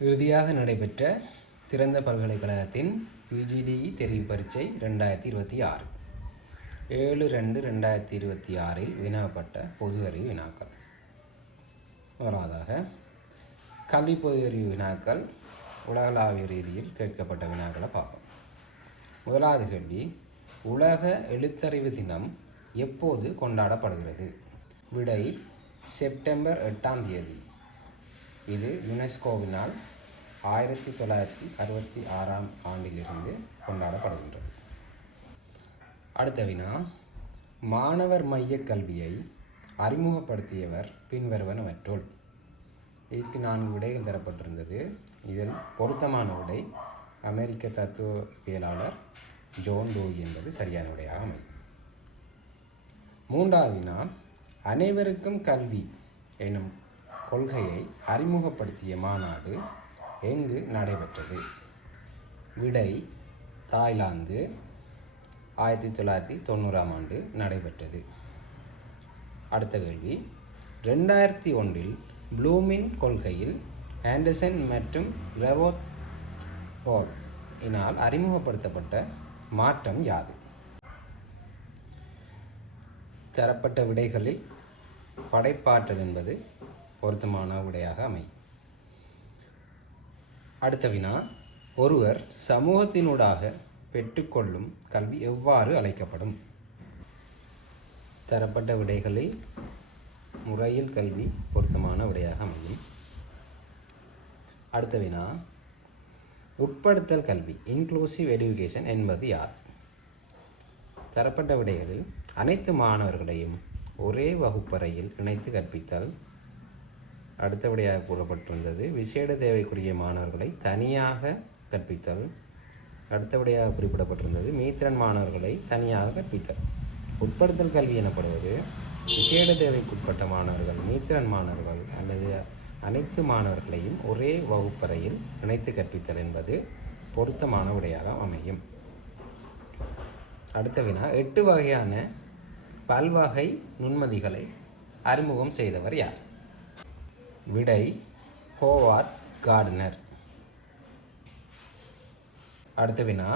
இறுதியாக நடைபெற்ற திறந்த பல்கலைக்கழகத்தின் பிஜிடிஇ தெரிவு பரீட்சை 2026 7/2/2026 வினாப்பட்ட பொது அறிவு வினாக்கள். முதலாவதாக கல்வி பொது அறிவு வினாக்கள் உலகளாவிய ரீதியில் கேட்கப்பட்ட வினாக்களை பார்ப்போம். முதலாவது கேள்வி, உலக எழுத்தறிவு தினம் எப்போது கொண்டாடப்படுகிறது? விடை செப்டம்பர் 8ஆம் தேதி. இது யுனெஸ்கோவினால் 1966ஆம் ஆண்டிலிருந்து கொண்டாடப்படுகின்றது. அடுத்த வினா, மாணவர் மைய கல்வியை அறிமுகப்படுத்தியவர் பின்வருவனவற்றுள். இதற்கு 4 விடைகள் தரப்பட்டிருந்தது. இதில் பொருத்தமான விடை அமெரிக்க தத்துவவியலாளர் ஜோன் டூயி என்பது சரியான விடையாக அமையும். மூன்றாவது வினா, அனைவருக்கும் கல்வி எனும் கொள்கையை அறிமுகப்படுத்திய மாநாடு எங்கு நடைபெற்றது? விடை தாய்லாந்து, 1990ஆம் ஆண்டு நடைபெற்றது. அடுத்த கேள்வி, 2001இல் ப்ளூமின் கொள்கையில் ஆண்டர்சன் மற்றும் ரெவோல் இனால் அறிமுகப்படுத்தப்பட்ட மாற்றம் யாது? தரப்பட்ட விடைகளில் படைப்பாற்றல் என்பது பொருத்தமான விடையாக அமையும். அடுத்த வினா, ஒருவர் சமூகத்தினூடாக பெற்றுக்கொள்ளும் கல்வி எவ்வாறு அழைக்கப்படும்? தரப்பட்ட விடைகளில் முறையில் கல்வி பொருத்தமான விடையாக அமையும். அடுத்த வினா, உட்படுத்தல் கல்வி இன்க்ளூசிவ் எஜுகேஷன் என்பது யார்? தரப்பட்ட விடைகளில் அனைத்து மாணவர்களையும் ஒரே வகுப்பறையில் இணைத்து கற்பித்தல். அடுத்த விடையாக கூறப்பட்டிருந்தது விசேட தேவைக்குரிய மாணவர்களை தனியாக கற்பித்தல். அடுத்த விடையாக குறிப்பிடப்பட்டிருந்தது மீத்திறன் மாணவர்களை தனியாக கற்பித்தல். உட்படுத்தல் கல்வி எனப்படுவது விசேட தேவைக்குட்பட்ட மாணவர்கள், மீத்திறன் மாணவர்கள் அல்லது அனைத்து மாணவர்களையும் ஒரே வகுப்பறையில் இணைத்து கற்பித்தல் என்பது பொருத்தமான விடையாக அமையும். அடுத்த வினா, 8 வகையான பல்வகை நுண்மதிகளை அறிமுகம் செய்தவர் யார்? விடை ஹோவார்ட் கார்ட்னர். அடுத்த வினா,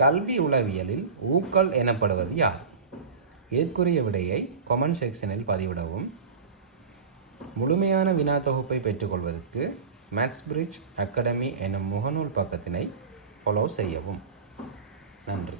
கல்வி உளவியலில் ஊக்கல் எனப்படுவது யார்? இதற்குரிய விடையை கமெண்ட் செக்ஷனில் பதிவிடவும். முழுமையான வினா தொகுப்பை பெற்றுக்கொள்வதற்கு மேத்ஸ்பிரிட்ஜ் அகாடமி எனும் முகநூல் பக்கத்தினை ஃபாலோ செய்யவும். நன்றி.